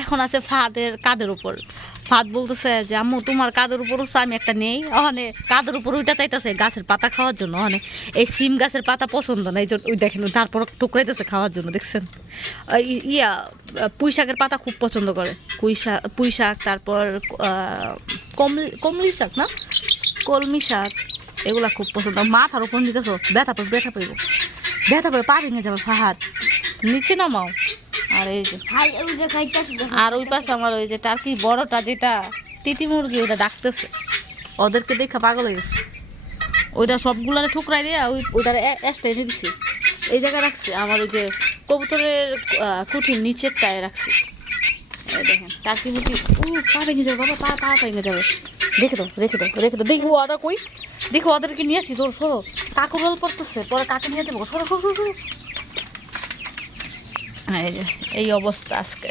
এখন আছে ফাদের কাদের উপর। ফাদ বলতেছে যে আম্মু তোমার কাদের উপর উঠছে, আমি একটা নেই। ওখানে কাদের উপর ওইটা চাইতেছে গাছের পাতা খাওয়ার জন্য। ওখানে এই সিম গাছের পাতা পছন্দ না, এই জন্য ওই দেখেন তারপর টুকরাইতেছে খাওয়ার জন্য, দেখছেন। ইয়া পুঁই শাকের পাতা খুব পছন্দ করে, পুঁই শাক, তারপর কমলি শাক না কলমি শাক, এগুলা খুব পছন্দ। মাথার উপর নিতেছ, ব্যথা পাইব ব্যথা পাইব, পা ভেঙে যাবে ফাহাদ, নিচে নামাও। আর এই যে আর ওই পাশে আমার ওই যে টার্কি বড়টা যেটা তিতি মুরগি, ওটা ডাকতেছে, ওদেরকে দেখা পাগল হয়ে গেছে। ওইটা সবগুলারে ঠুকরাই দিয়ে ওইটার এসটা এনে দিছি, এই জায়গায় রাখছি। আমার ওই যে কবুতরের কুঠির নিচেরটায় রাখছি। দেখেন টার্কি মুরগি, পা ভেঙে যাবে বাবা, পা ভেঙে যাবে। রেখে দাও দেখো ওদের কই, দেখো ওদেরকে নিয়ে আসি। তোর সরো, কাকু রোল পড়তেছে, পরে কাকে নিয়ে যাবো। সরো। এই অবস্থা আজকে।